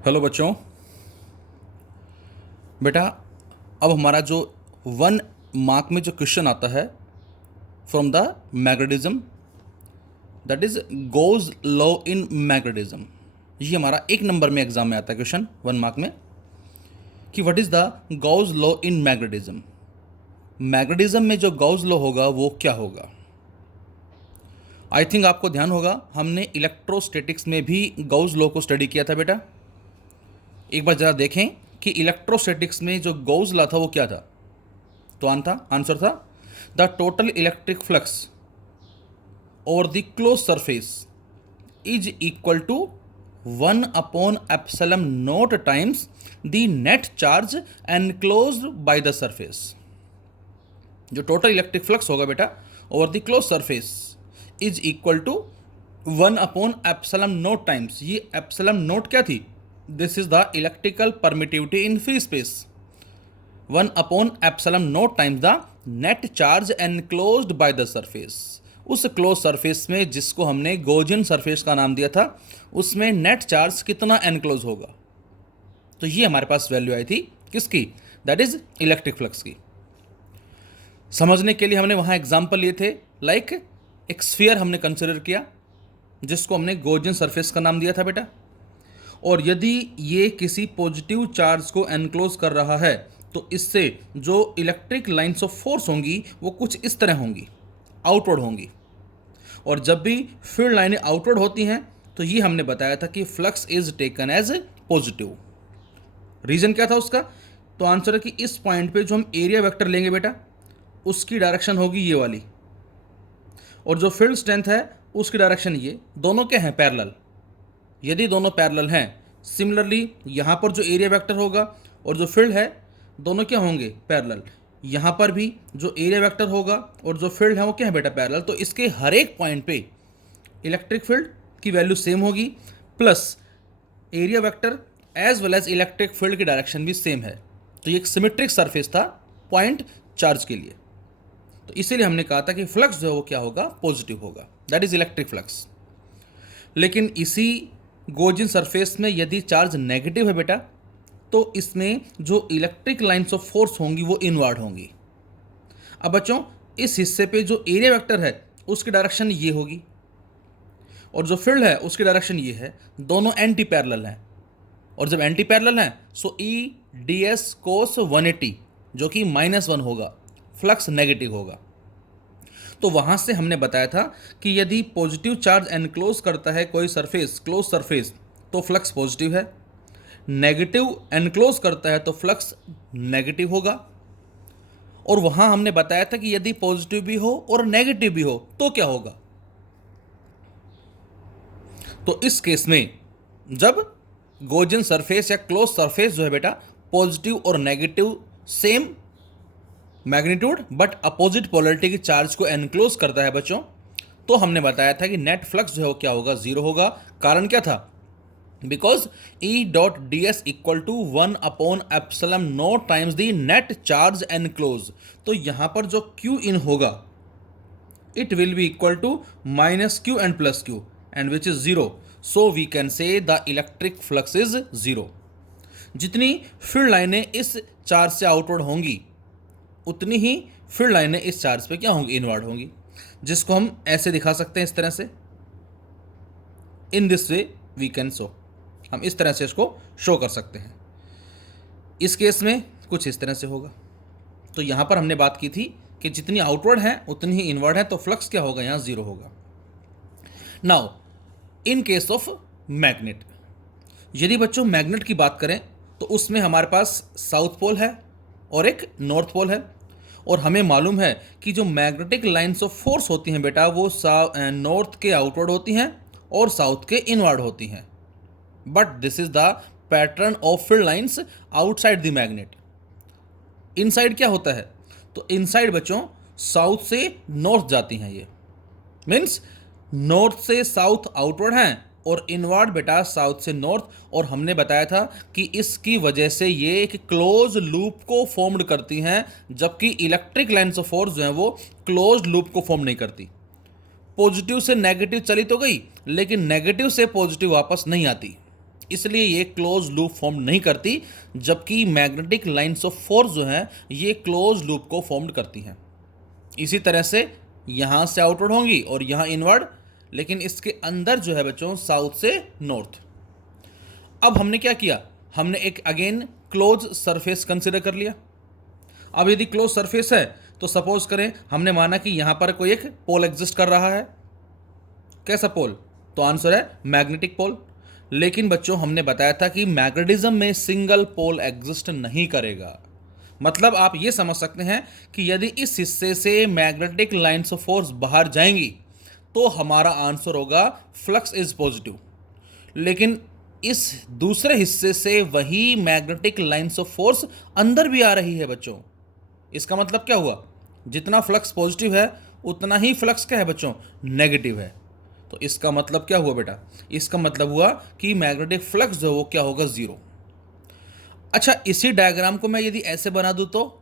Hello बच्चों। बेटा, अब हमारा जो 1 मार्क में जो क्वेश्चन आता है from the magnetism, that is goes law in magnetism, ये हमारा 1 नंबर में एग्जाम में आता है क्वेश्चन 1 मार्क में कि what is the gauge law in magnetism. Magnetism में जो गॉज लॉ होगा वो क्या होगा। आई थिंक आपको ध्यान होगा, हमने इलेक्ट्रोस्टैटिक्स में भी गॉज लॉ को स्टडी किया था बेटा। एक बार जरा देखें कि इलेक्ट्रोस्टैटिक्स में जो गॉस लॉ था वो क्या था। तो आंसर था the total electric flux over the close surface is equal to 1/ε0 times the net charge enclosed by the surface. जो टोटल इलेक्ट्रिक फ्लक्स होगा बेटा over the close surface is equal to 1/ε0 times, ये ε0 क्या थी? This is the electrical permittivity in free space. 1/ε0 times the net charge enclosed by the surface. उस close surface में जिसको हमने गॉसियन सरफेस का नाम दिया था, उसमें नेट चार्ज कितना एनक्लोज होगा। तो ये हमारे पास वैल्यू आई थी किसकी? दैट इज इलेक्ट्रिक फ्लक्स की। समझने के लिए हमने वहाँ एग्जाम्पल लिए थे, लाइक एक स्फीयर हमने कंसिडर किया जिसको हमने गॉसियन सरफेस का नाम दिया था बेटा, और यदि ये किसी पॉजिटिव चार्ज को एनक्लोज कर रहा है तो इससे जो इलेक्ट्रिक लाइंस ऑफ फोर्स होंगी वो कुछ इस तरह होंगी, आउटवर्ड होंगी। और जब भी फील्ड लाइनें आउटवर्ड होती हैं तो ये हमने बताया था कि flux is taken as positive. Reason क्या था उसका? तो आंसर है कि इस पॉइंट पे जो हम एरिया वेक्टर लेंगे बेटा, उसकी डायरेक्शन होगी ये वाली, और जो फील्ड स्ट्रेंथ है उसकी डायरेक्शन ये। दोनों क्या हैं? पैरेलल। यदि दोनों पैरेलल हैं, सिमिलरली यहाँ पर जो एरिया वेक्टर होगा और जो फील्ड है दोनों क्या होंगे? पैरेलल। यहाँ पर भी जो एरिया वेक्टर होगा और जो फील्ड है वो क्या है बेटा? पैरेलल। तो इसके हर एक पॉइंट पे इलेक्ट्रिक फील्ड की वैल्यू सेम होगी, plus area vector as well as electric field की डायरेक्शन भी सेम है। तो ये एक सिमेट्रिक सरफेस था पॉइंट चार्ज के लिए। तो इसीलिए हमने कहा था कि फ्लक्स जो है वो क्या होगा? पॉजिटिव होगा, दैट इज इलेक्ट्रिक फ्लक्स। लेकिन इसी गॉसियन सरफेस में यदि चार्ज नेगेटिव है बेटा, तो इसमें जो इलेक्ट्रिक लाइंस ऑफ फोर्स होंगी वो इनवर्ड होंगी। अब बच्चों, इस हिस्से पे जो एरिया वेक्टर है उसकी डायरेक्शन ये होगी और जो फील्ड है उसकी डायरेक्शन ये है। दोनों एंटी पैरेलल हैं, और जब एंटी पैरेलल हैं सो ई डी एस कोस 180 जो कि -1 होगा, फ्लक्स नेगेटिव होगा। तो वहाँ से हमने बताया था कि यदि पॉजिटिव चार्ज एनक्लोज करता है कोई सरफेस, क्लोज सरफेस, तो फ्लक्स पॉजिटिव है। नेगेटिव एनक्लोज करता है तो फ्लक्स नेगेटिव होगा। और वहाँ हमने बताया था कि यदि पॉजिटिव भी हो और नेगेटिव भी हो तो क्या होगा। तो इस केस में जब गॉसियन सरफेस या क्लोज सरफेस जो है बेटा पॉजिटिव और negative same magnitude but opposite polarity की चार्ज को एनक्लोज करता है बच्चों, तो हमने बताया था कि नेट फ्लक्स जो है वो क्या होगा? 0 होगा। कारण क्या था? Because E dot D S equal to 1/ε0 times the net charge enclose. तो यहां पर जो क्यू इन होगा it will be equal to -q and +q and which is 0। So we can say the electric flux is 0। जितनी field लाइनें इस charge से outward होंगी उतनी ही फील्ड लाइनें इस चार्ज पे क्या होंगी? इनवर्ड होंगी, जिसको हम ऐसे दिखा सकते हैं इस तरह से। In this way we can show, हम इस तरह से इसको शो कर सकते हैं। इस केस में कुछ इस तरह से होगा। तो यहाँ पर हमने बात की थी कि जितनी आउटवर्ड है उतनी ही इनवर्ड है, तो फ्लक्स क्या होगा? यहाँ 0 होगा। Now in case of magnet, यदि बच्चों मैग्नेट की बात करें तो उसमें हमारे पास साउथ पोल है और एक नॉर्थ पोल है, और हमें मालूम है कि जो मैग्नेटिक लाइंस ऑफ फोर्स होती हैं बेटा वो नॉर्थ के आउटवर्ड होती हैं और साउथ के इनवर्ड होती हैं। But this is the pattern of field lines outside the magnet. Inside क्या होता है? तो इनसाइड बच्चों साउथ से नॉर्थ जाती हैं। ये मीन्स नॉर्थ से साउथ आउटवर्ड हैं और इनवर्ड बेटा साउथ से नॉर्थ। और हमने बताया था कि इसकी वजह से ये एक क्लोज लूप को फॉर्म्ड करती हैं, जबकि इलेक्ट्रिक लाइंस ऑफ फोर्स जो है वो क्लोज लूप को फॉर्म नहीं करती। पॉजिटिव से नेगेटिव चली तो गई, लेकिन नेगेटिव से पॉजिटिव वापस नहीं आती। इसलिए ये क्लोज लूप फॉर्म नहीं करती, जबकि मैग्नेटिक लाइंस ऑफ फोर्स जो हैं ये क्लोज लूप को फॉर्म करती हैं। इसी तरह से यहाँ से आउटवर्ड होंगी और यहाँ इनवर्ड, लेकिन इसके अंदर जो है बच्चों साउथ से नॉर्थ। अब हमने क्या किया, हमने एक अगेन क्लोज सरफेस कंसिडर कर लिया। अब यदि क्लोज सरफेस है तो सपोज करें हमने माना कि यहाँ पर कोई एक पोल एग्जिस्ट कर रहा है। कैसा पोल? तो आंसर है मैग्नेटिक पोल। लेकिन बच्चों हमने बताया था कि मैग्नेटिज्म में सिंगल पोल एग्जिस्ट नहीं करेगा। मतलब आप ये समझ सकते हैं कि यदि इस हिस्से से मैग्नेटिक लाइंस ऑफ फोर्स बाहर जाएंगी तो हमारा आंसर होगा फ्लक्स इज पॉजिटिव। लेकिन इस दूसरे हिस्से से वही मैग्नेटिक लाइंस ऑफ फोर्स अंदर भी आ रही है बच्चों। इसका मतलब क्या हुआ, जितना फ्लक्स पॉजिटिव है उतना ही फ्लक्स क्या है बच्चों, नेगेटिव है। तो इसका मतलब क्या हुआ बेटा, इसका मतलब हुआ कि मैग्नेटिक फ्लक्स जो वो क्या होगा, जीरो। अच्छा, इसी डायग्राम को मैं यदि ऐसे बना दूं तो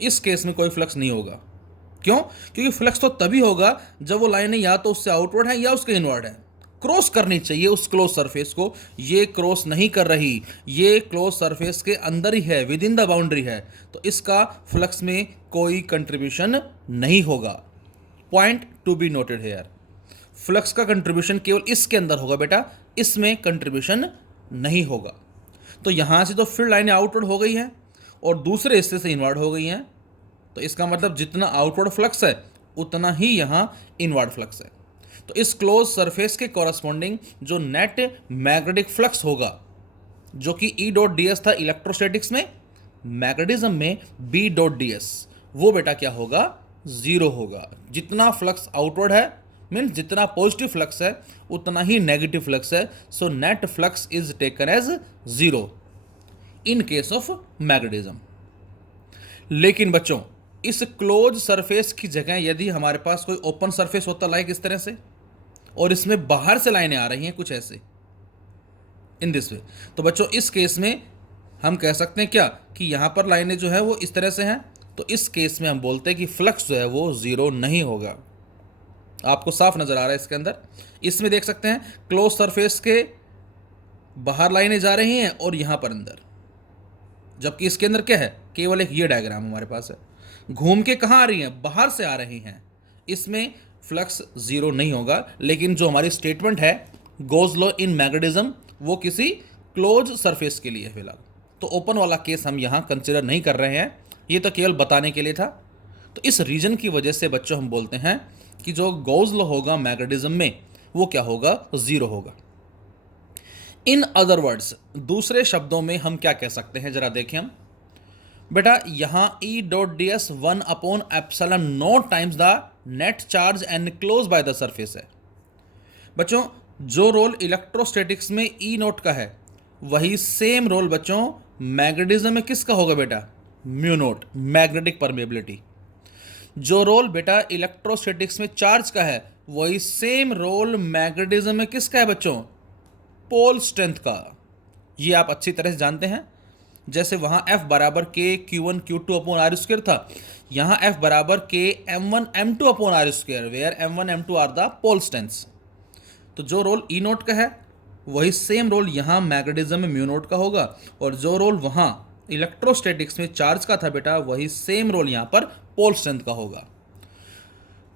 इस केस में कोई फ्लक्स नहीं होगा। क्यों? क्योंकि फ्लक्स तो तभी होगा जब वो लाइनें या तो उससे आउटवर्ड है या उसके इनवर्ड है, क्रॉस करनी चाहिए उस क्लोज सरफेस को। ये क्रॉस नहीं कर रही, ये क्लोज सरफेस के अंदर ही है, विद इन द बाउंड्री है, तो इसका फ्लक्स में कोई कंट्रीब्यूशन नहीं होगा। Point to be noted here, flux का कंट्रीब्यूशन केवल इसके अंदर होगा बेटा, इसमें कंट्रीब्यूशन नहीं होगा। तो यहाँ से तो फिर लाइनें आउटवर्ड हो गई हैं और दूसरे हिस्से से इनवर्ड हो गई हैं, तो इसका मतलब जितना आउटवर्ड फ्लक्स है उतना ही यहाँ इनवर्ड फ्लक्स है। तो इस क्लोज सरफेस के कॉरस्पॉन्डिंग जो नेट मैग्नेटिक फ्लक्स होगा, जो कि ई डॉट डी एस था इलेक्ट्रोस्टैटिक्स में, मैग्नेटिज्म में बी डॉट डी एस, वो बेटा क्या होगा, जीरो होगा। जितना फ्लक्स आउटवर्ड है मीन्स जितना पॉजिटिव फ्लक्स है उतना ही नेगेटिव फ्लक्स है। So net flux is taken as zero in case of magnetism. लेकिन बच्चों इस क्लोज सरफेस की जगह यदि हमारे पास कोई ओपन सरफेस होता लाइक इस तरह से, और इसमें बाहर से लाइनें आ रही हैं कुछ ऐसे इन दिस वे, तो बच्चों इस केस में हम कह सकते हैं क्या कि यहाँ पर लाइनें जो है वो इस तरह से हैं, तो इस केस में हम बोलते हैं कि फ्लक्स जो है वो जीरो नहीं होगा। आपको साफ नजर आ रहा है इसके अंदर, इसमें देख सकते हैं क्लोज सरफेस के बाहर लाइनें जा रही हैं और यहाँ पर अंदर, जबकि इसके अंदर क्या है, केवल एक ये डायग्राम हमारे पास है। घूम के कहाँ आ रही हैं, बाहर से आ रही हैं, इसमें फ्लक्स जीरो नहीं होगा। लेकिन जो हमारी स्टेटमेंट है गोज लॉ इन मैग्नेटिज्म, वो किसी क्लोज सरफेस के लिए फिलहाल, तो ओपन वाला केस हम यहाँ कंसिडर नहीं कर रहे हैं, ये तो केवल बताने के लिए था। तो इस रीजन की वजह से बच्चों हम बोलते हैं कि जो गोज लॉ होगा मैग्नेटिज्म में वो क्या होगा, जीरो होगा। इन अदर वर्ड्स, दूसरे शब्दों में हम क्या कह सकते हैं, जरा देखें हम बेटा। यहां E dot D S 1/ε0 times the net charge enclose by the surface है। बच्चों जो रोल इलेक्ट्रोस्टैटिक्स में ई नोट का है वही सेम रोल बच्चों मैग्नेटिज्म में किसका होगा बेटा, म्यू नोट, मैग्नेटिक परमेबिलिटी। जो रोल बेटा इलेक्ट्रोस्टैटिक्स में चार्ज का है वही सेम रोल मैग्नेटिज्म में किसका है बच्चों, पोल स्ट्रेंथ का। ये आप अच्छी तरह से जानते हैं। जैसे वहां F बराबर के Q1 Q2 upon R square था, यहां F बराबर के M1 M2 upon R square, where M1 M2 are the pole strengths. तो जो रोल ई नोट का है वही सेम रोल यहां मैग्नेटिज्म में म्यू नोट का होगा, और जो रोल वहां इलेक्ट्रोस्टैटिक्स में चार्ज का था बेटा वही सेम रोल यहां पर पोल स्ट्रेंथ का होगा।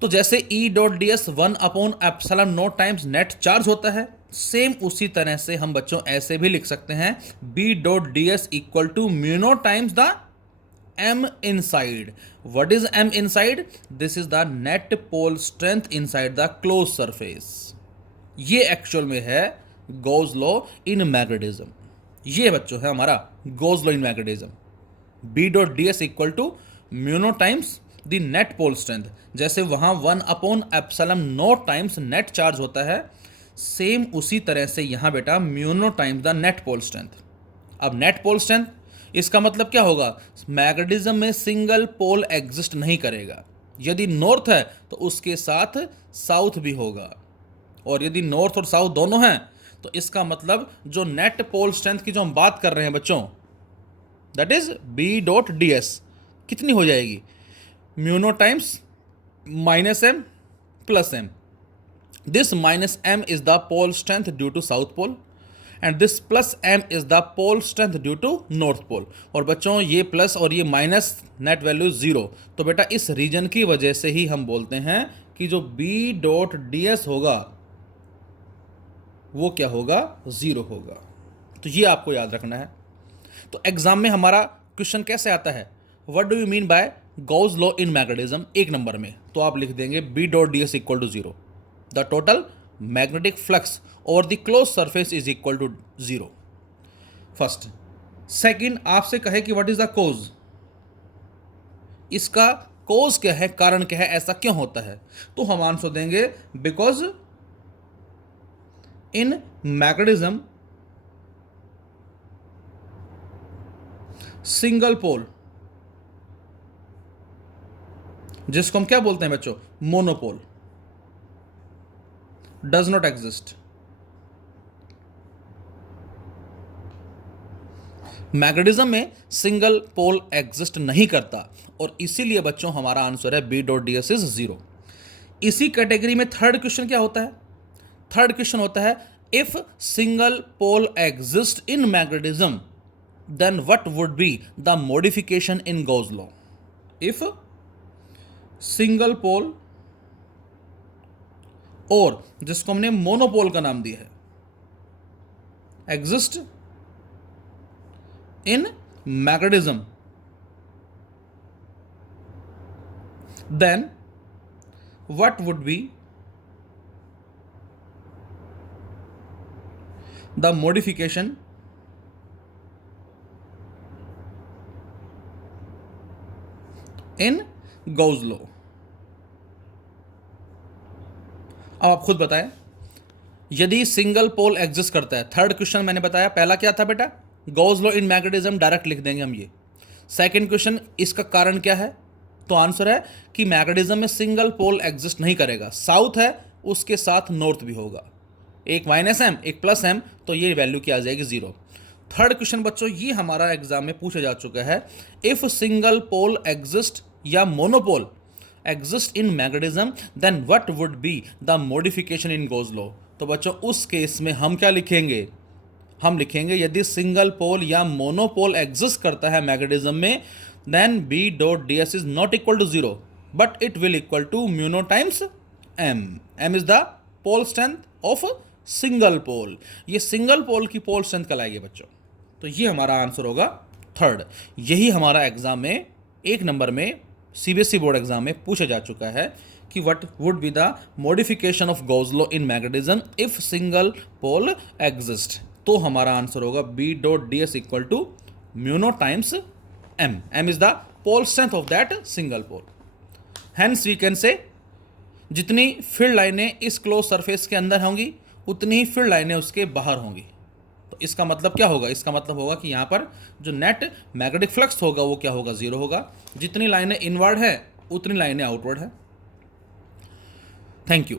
तो जैसे E dot D S 1/ε0 times net charge होता है, सेम उसी तरह से हम बच्चों ऐसे भी लिख सकते हैं B dot D S equal to mu naught times the M inside. What is M inside? This is the net pole strength inside the close surface. ये एक्चुअल में है गोज लॉ इन मैग्नेटिज्म। ये बच्चों है हमारा Gauss law in magnetism, B dot D S equal to mu naught times the net pole strength. जैसे वहां 1/ε0 times net charge होता है, सेम उसी तरह से यहां बेटा mu naught times the net pole strength. अब नेट पोल स्ट्रेंथ, इसका मतलब क्या होगा, मैग्नेटिज्म में सिंगल पोल एग्जिस्ट नहीं करेगा। यदि नॉर्थ है तो उसके साथ साउथ भी होगा, और यदि नॉर्थ और साउथ दोनों हैं तो इसका मतलब जो नेट पोल स्ट्रेंथ की जो हम बात कर रहे हैं बच्चों, that is B dot D S, कितनी हो जाएगी, mu naught times -m + m। This -m is the pole strength due to south pole, and this plus M is the pole strength due to north pole. और बच्चों ये plus और ये minus net value zero, तो बेटा इस reason की वजह से ही हम बोलते हैं कि जो बी डॉट डी एस होगा वो क्या होगा, जीरो होगा। तो ये आपको याद रखना है। तो एग्जाम में हमारा क्वेश्चन कैसे आता है, what do you mean by Gauss law in magnetism, एक नंबर में तो आप लिख देंगे B dot D S equal to zero, the total magnetic flux over the close surface is equal to zero. First. Second, आपसे कहे कि what is the cause, इसका कोज क्या है, कारण क्या है, ऐसा क्यों होता है, तो हम आंसर देंगे because in magnetism single pole, जिसको हम क्या बोलते हैं बच्चों, monopole, does not exist. Magnetism में सिंगल पोल एग्जिस्ट नहीं करता और इसीलिए बच्चों हमारा आंसर है B dot D S is zero. इसी कैटेगरी में थर्ड क्वेश्चन क्या होता है, थर्ड क्वेश्चन होता है if single pole exist in magnetism then what would be the modification in Gauss law? If single pole और जिसको हमने मोनोपोल का नाम दिया है exist in magnetism, then what would be the modification in Gauss law. अब आप खुद बताएं, यदि सिंगल पोल एग्जिस्ट करता है, थर्ड क्वेश्चन मैंने बताया, पहला क्या था बेटा, Gauss law in magnetism, direct लिख देंगे हम ये। सेकंड क्वेश्चन, इसका कारण क्या है, तो आंसर है कि मैग्नेटिज्म में सिंगल पोल एग्जिस्ट नहीं करेगा, साउथ है उसके साथ नॉर्थ भी होगा, एक माइनस एम एक प्लस एम, तो ये वैल्यू क्या आ जाएगी, जीरो। थर्ड क्वेश्चन बच्चों ये हमारा एग्जाम में पूछा जा चुका है, इफ सिंगल पोल एग्जिस्ट या monopole exist in magnetism then what would be the modification in Gauss law. तो बच्चों उस केस में हम क्या लिखेंगे, हम लिखेंगे यदि सिंगल पोल या मोनोपोल एग्जिस्ट करता है मैग्नेटिज्म में, then B dot D S is not equal to zero but it will equal to mu naught times M. M is the pole strength of single pole, ये single पोल की pole strength कहलाएगी बच्चों। तो ये हमारा आंसर होगा third. यही हमारा एग्जाम में एक नंबर में सीबीएसई बोर्ड एग्जाम में पूछा जा चुका है कि what would be the modification of Gauss law in magnetism if single pole exist. तो हमारा आंसर होगा B dot D S equal to mu naught times M. M is the pole strength of that single pole. Hence we can say जितनी field लाइनें इस close surface के अंदर होंगी उतनी ही फील्ड लाइनें उसके बाहर होंगी। तो इसका मतलब क्या होगा, इसका मतलब होगा कि यहाँ पर जो नेट मैग्नेटिक फ्लक्स होगा वो क्या होगा, जीरो होगा। जितनी लाइनें इनवर्ड है उतनी लाइनें आउटवर्ड है। Thank you.